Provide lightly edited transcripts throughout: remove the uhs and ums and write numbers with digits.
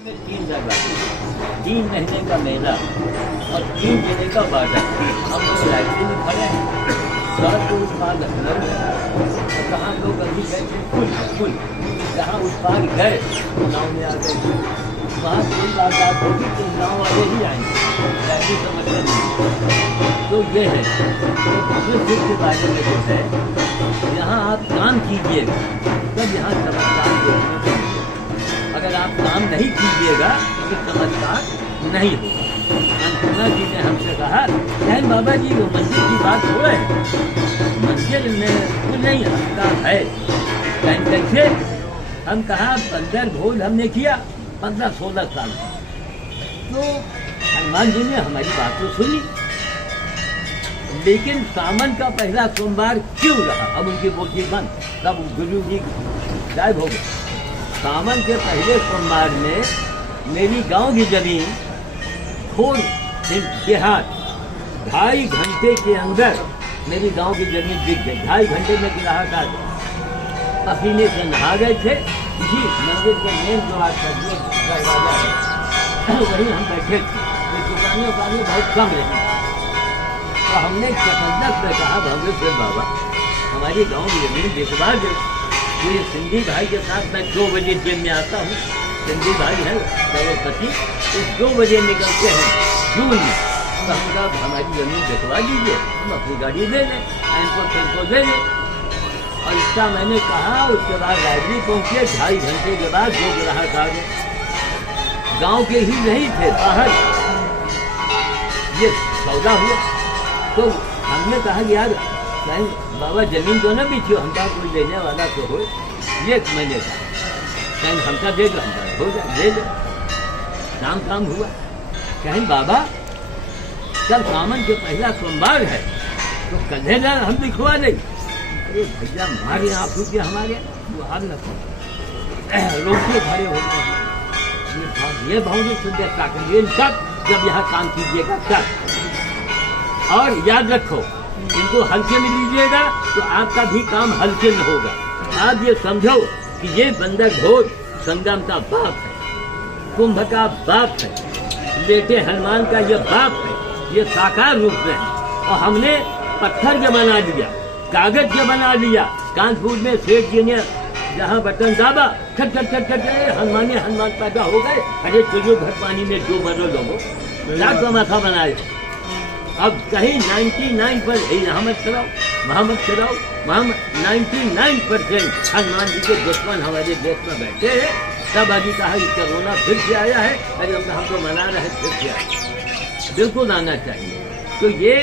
3 जगह 3 महीने का मेला और 3 जिले का बाजार। हम लोग लाइब्रेरी में खड़े हैं, सड़क के उस पार लखनऊ है तो कहाँ लोग अभी गए थे फुल जहाँ उस पार गए नाव में आ गए वहाँ कोई बाजार होगी तो नाव वाले ही आएंगे, ऐसी समस्या नहीं। तो ये है तो दूसरे के बारे में जो है यहाँ आप काम कीजिएगा तब यहाँ चमत्कार देखने को मिलेगा। अगर आप काम नहीं कीजिएगा तो चमत्कार नहीं होगा। अन्नपूर्णा जी ने हमसे कहा नहीं बाबा जी वो मंदिर की बात हो रहे हैं, मंदिर में वो नहीं हफ्ता है कैसे। हम कहा 15 भोज हमने किया 15-16 साल। तो हनुमान जी ने हमारी बात तो सुनी, लेकिन सावन का पहला सोमवार क्यों रहा? अब उनकी बोलती बंद, तब गुरु जी गायब हो गए। सावन के पहले सोमवार में मेरी गांव की जमीन खोर देहात 2.5 घंटे के अंदर मेरी गांव की जमीन बिक गई। 2.5 घंटे में गिराहा था। पसीने से नहा गए थे जी। मंदिर के मेन द्वार पर जो दरवाजा है वहीं हम बैठे थे। दुकानें उकानें बहुत कम रही। तो हमने प्रबंधक से कहा भगवेश्वर बाबा हमारी गांव की जमीन बिकवा दे। तो ये सिंधी भाई के साथ मैं 2 बजे जिम में आता हूँ, सिंधी भाई है करोड़पति, तो 2 बजे निकलते हैं जून में। तो हम कहा हमारी जमीन बिकवा दीजिए, हम अपनी गाड़ी दे दें, इनको दे दें। और इसका मैंने कहा। उसके बाद लाइब्रेरी पहुँचे। 2.5 घंटे के बाद 2 ग्राहक आ गए, गाँव के ही नहीं थे, बाहर। ये सौदा हुआ तो हमने कहा कि यार कहीं बाबा जमीन तो न बेचियो, हमका कोई लेने वाला तो हो। ये मैंने कहा कहीं हमका दे दो, हमका हो जाए दे दो। काम हुआ। कहीं बाबा कल सावन के पहला सोमवार है तो कल हम लिखवा दें। अरे भैया हमारे आप रुपये हमारे वो हाल न रोके खड़े हो गए। ये भाव ने सुन ये सब जब यहाँ काम कीजिएगा तब। और याद रखो इनको हल्के में लीजिएगा तो आपका भी काम हल्के में होगा। आप ये समझो कि ये बंदर घोष संगम का बाप है, कुंभ का बाप है, बेटे हनुमान का ये बाप है। ये साकार रूप में है और हमने पत्थर के बना दिया, कागज के बना दिया। कानपुर में सेठ जी ने जहाँ बटन दाबा खट हनुमान पैदा हो गए। अरे चलो घर पानी में जो बदल लोगों लाख का माथा बनाए। अब कहीं 99 पर यहाँ मत चलाओ, वहाँ मत चलाओ, वहाँ 99% हनुमान जी के दुश्मन हमारे देश में बैठे हैं। तब अभी कहा कि कोरोना फिर से आया है। अरे हम तो मना रहे फिर से आया। बिल्कुल आना चाहिए। तो ये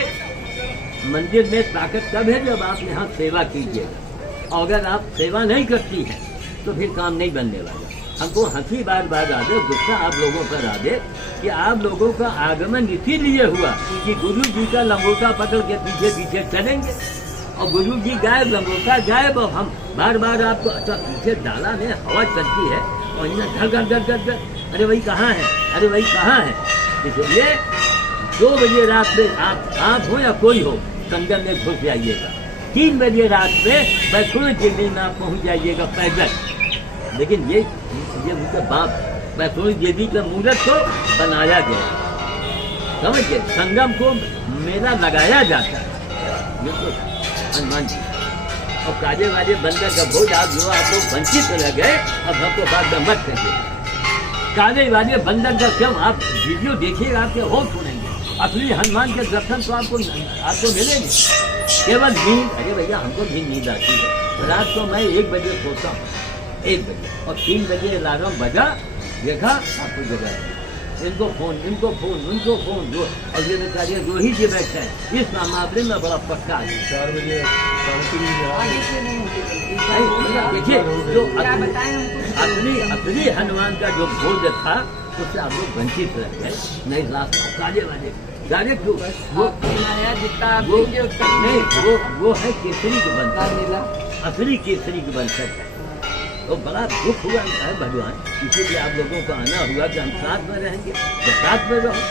मंदिर में ताकत तब है जब आप यहाँ सेवा कीजिएगा। और अगर आप सेवा नहीं करती हैं तो फिर काम नहीं बनने वाला। हमको हंसी बार आ दे, गुस्सा आप लोगों पर आ दे कि आप लोगों का आगमन इसीलिए हुआ कि गुरु जी का लंगोटा पकड़ के पीछे चलेंगे और गुरु जी गायब, लंगोटा गायब। और हम बार आपको अच्छा पीछे डाला में हवा चलती है और इन्हें घर। अरे वही कहाँ है, अरे वही कहाँ है। इसलिए 2 बजे रात में आप हो या कोई हो संगम में घुस जाइएगा। 3 बजे रात में बैकुंठ देवी में आप पहुँच जाइएगा पैदल। लेकिन ये उनके बाप बैकुंठ देवी का मूर्त को बनाया गया, समझिए। संगम को मेला लगाया जाता है। ये तो हनुमान जी और काजे वाजे बंदर का भोज आप लोग वंचित रह गए। अब हमको बात में मत करिए। काजे वाले बंदर का क्यों आप वीडियो देखिएगा, आपके होश सुनेंगे। असली हनुमान के दर्शन तो आपको मिलेंगे। केवल नींद, अरे भैया हमको भी नींद आती है। रात को मैं 1 बजे सोता हूँ, 1 बजे, और 3 बजे अलार्म बजा, देखा आपको जगह इनको फोन जो। और ये बेचारे रोहित जी बैठे हैं इस मामले में बड़ा पक्का है। 4 बजे देखिए जो असली हनुमान का जो भोज था उससे आप लोग वंचित रह गए। नहीं रात काजे वाले डायरेक्ट वो है केसरी के बनता, असली केसरी के बनता है। तो बड़ा दुख हुआ है भगवान, इसीलिए आप लोगों को आना हुआ कि हम साथ में रहेंगे तो साथ में रहो।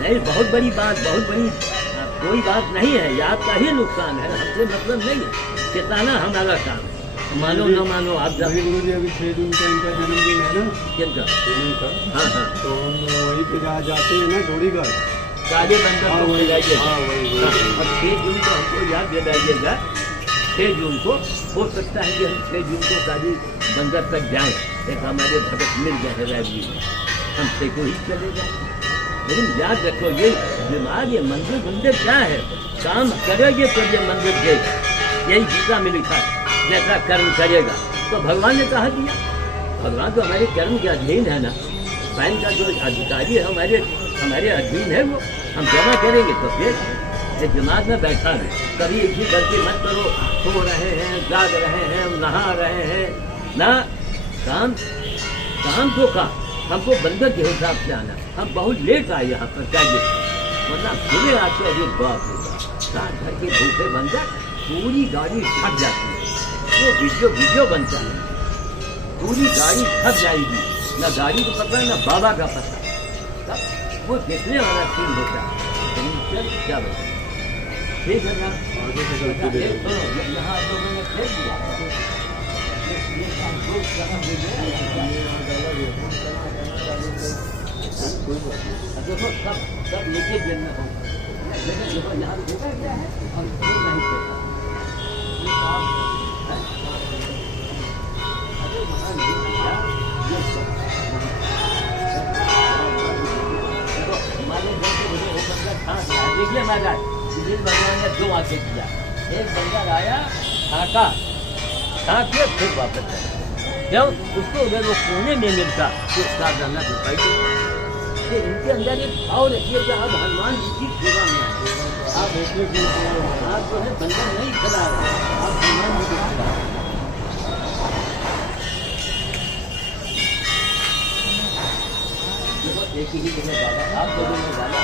नहीं बहुत बड़ी बात, बहुत बड़ी कोई बात नहीं है। ये आपका ही नुकसान है, हमसे मतलब नहीं है। चेताना हमारा काम है। मानो न मानो आप अभी गुरु जी अभी 6 जून का इनका जन्मदिन है ना, किनका? इनका। हाँ हाँ, तो हम वहीं पे जहाँ जाते हैं ना डोरीगढ़, काले बंदर हाँ को वही, मिलाइए। हाँ वही हाँ, वही। अब 6 जून को हमको याद दिलाइएगा। 6 जून को हो सकता है कि हम 6 जून को काली बंदर तक जाएं, एक हमारे भगत मिल गए राजवीर, हम 6 को ही चले जाएं। लेकिन याद रखो ये दिमाग, ये मंदिर मंदिर क्या है, काम करेंगे तो ये मंदिर देगा। यही गीता में लिखा है, जैसा कर्म करेगा। तो भगवान ने कहा दिया, भगवान तो हमारे कर्म के अधीन है ना। बैंक का जो अधिकारी है हमारे अधीन है, वो हम जमा करेंगे तो फिर ये दिमाग में बैठा है। कभी एक भी गलती मत करो, सो रहे हैं, जाग रहे हैं, नहा रहे हैं ना, काम तो काम, हमको बंदर के हिसाब से आना। हम बहुत लेट आए यहाँ पर, चाहिए वरना सुबह आते अभी बात होगा। रात भर के भूखे बंदर, पूरी गाड़ी थक जाती है। वो वीडियो बनता है, पूरी गाड़ी थक जाएगी, ना गाड़ी को पता ना बाबा का पता, तब वो देखने वाला फील होता है। क्या बता, ठीक है ना, आगे से चलते दे। यहाँ तो मैंने फेंक दिया, ये काम दो जगह दे दिया। देखो सब लेके गिरना हो, लेकिन देखो यहाँ देखा क्या है और फिर नहीं देखा। ये काम है, अरे वहाँ नहीं किया, ये सब देखो हमारे घर के मुझे वो बंदा था। देखिए महाराज, जिस भगवान ने 2 आके किया, एक बंदा आया खा के फिर वापस आया। जब उसको अगर वो कोने में मिलता तो उसका दाना दिखाई देता। इनके अंदर एक भाव रखिए कि आप हनुमान जी की सेवा में आए। आप जो है बंधन नहीं खड़ा रहे, आप हनुमान जी को खड़ा रहे। देखो एक ही जगह डाला, आप लोगों ने डाला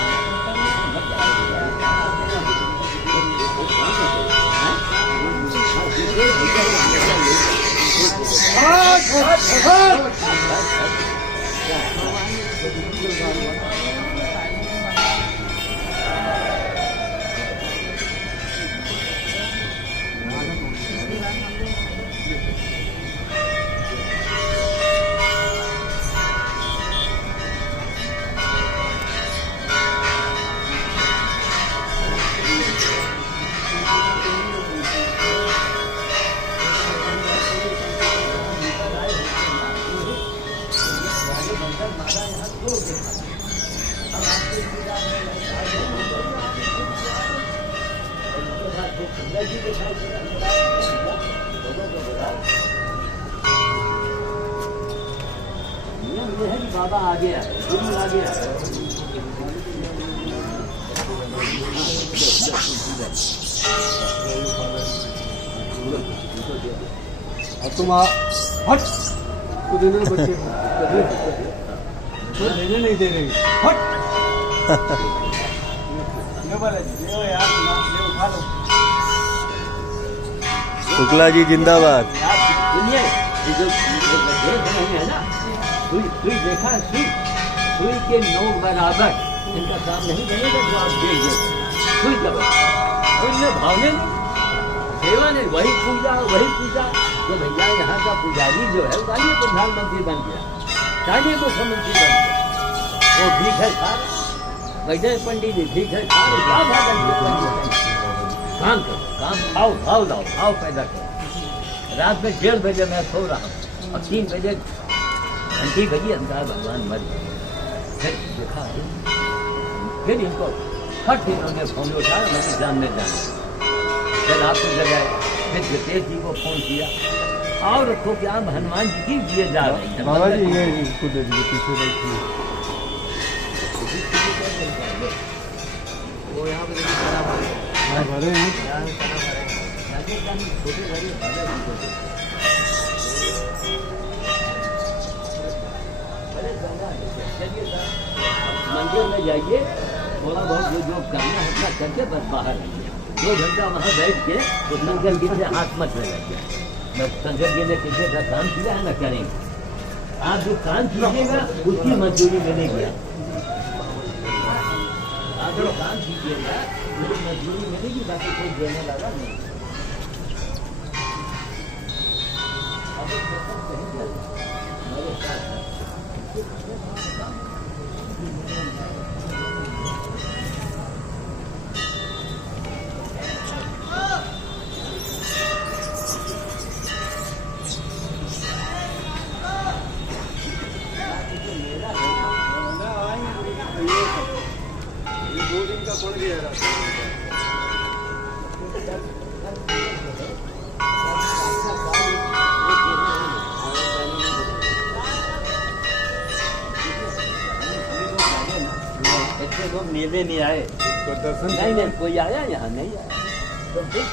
बाबा आ गया, गुरु आ गया। अब तुम हट तो देने बच्चे तो देने नहीं दे रही, हट। शुक्ला जी जिंदाबाद। सुनिए, जो देख रहे हैं ना, सुई देखा, सुई के नोक बराबर इनका काम नहीं करेगा जो आप देख दे। सुई जब उनमें भावने सेवा ने वही पूजा। तो भैया यहाँ का पुजारी जो है चाहिए प्रधानमंत्री बन गया, चाहिए मुख्यमंत्री बन गया, वो भीख है खा रहे, वैसे पंडित जी भीख है खा रहे, क्या भाग काम करो, काम खाओ लाओ, खाओ पैदा करो। रात में 1:30 बजे मैं सो रहा हूँ और 3 बजे घंटी बजी, अंदर भगवान मर गए। फिर देखा, फिर इनको फट इन्होंने फोन उठाया, मैंने जान में जाना। फिर आपको जगाया, फिर जितेश जी को फोन किया और रखो कि आप हनुमान जी की दिए जा रहे हैं। बाबा जी ये इसको दे दीजिए, पीछे बैठिए। वो यहाँ पे खड़ा भरे हैं, छोटे बड़े बाबा जी को मंदिर में जाइए, थोड़ा बहुत जो करना है अपना करके बस बाहर आइए। 2 घंटा वहाँ बैठ के तो शंकर जी से हाथ मत लगाइए। मैं शंकर जी ने किसी का काम किया है ना करेंगे। आप जो काम कीजिएगा उसकी मजदूरी मिलेगी। आप जो काम कीजिएगा उसकी मजदूरी मिलेगी, बाकी कोई देने वाला नहीं। ये 2 दिन का पड़ गया रास्ता। ऐसे लोग मेले नहीं आए, तो दर्शन नहीं नहीं कोई आया यहाँ नहीं आया, तो फिर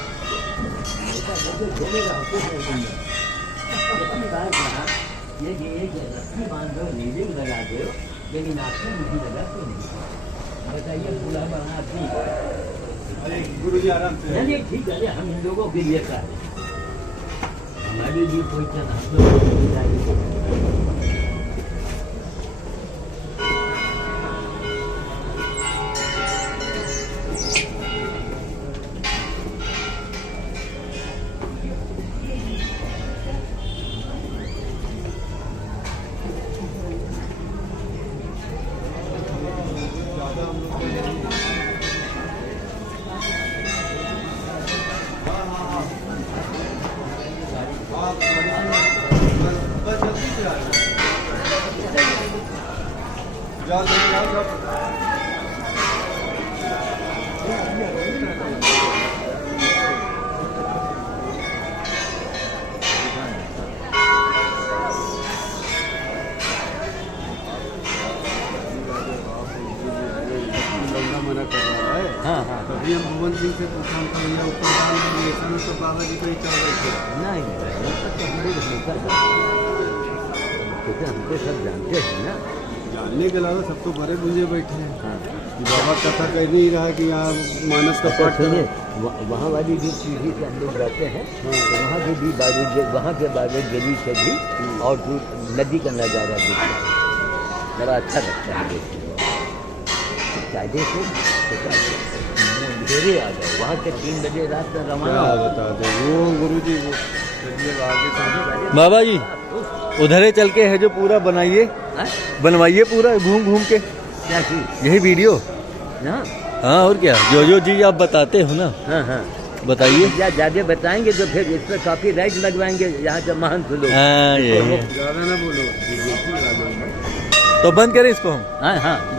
ऐसा जैसे चलेगा हमको नहीं दूंगा। लेकिन बात यहाँ ये रस्सी बांध दो, रीलिंग लगा दो, लेकिन आपको नहीं लगाते नहीं। बताइए पूरा बना ठीक अरे गुरु जी आराम से। चलिए ठीक है, हम इन लोगों के लिए है हमारे लिए कोई चला बस जल्दी से आ जाओ जल्दी आओ जाओ। मना कर रहा है। हाँ हाँ तभी हम भुवन सिंह से पूछा था भैया ऊपर ऐसा में तो बाबा जी का ही चल रहे थे। नहीं हम लोग नहीं कर सकते, हमको सब जानते हैं ना। जानने के अलावा सब तो बड़े बुझे बैठे हैं हाँ कि बाबा कथा कह नहीं रहा कि यहाँ मानस का पाठ सुनिए, करो। वहाँ वाली भी पीढ़ी से हम लोग रहते हैं, तो वहाँ के भी वहाँ के बारे गली से भी और जो नदी का नज़ारा दिख रहा है, बड़ा अच्छा लगता है देखने में। कायदे से घेरे आ गए, वहाँ से 3 बजे रात में रवाना क्या हो गए। बता दे वो गुरु जी वो चलिए आगे चलिए। बाबा जी उधर ही चल के है जो पूरा बनाइए, हाँ? बनवाइए पूरा घूम घूम के क्या चीज? यही वीडियो। हाँ हाँ और क्या, जो चीज आप बताते हो ना हाँ हाँ बताइए। या ज़्यादा बताएंगे तो फिर इस पर कॉपी राइट लगवाएंगे यहाँ के महंत लोग। हाँ ये ज़्यादा ना बोलो। तो बंद करें इसको हम। हाँ हाँ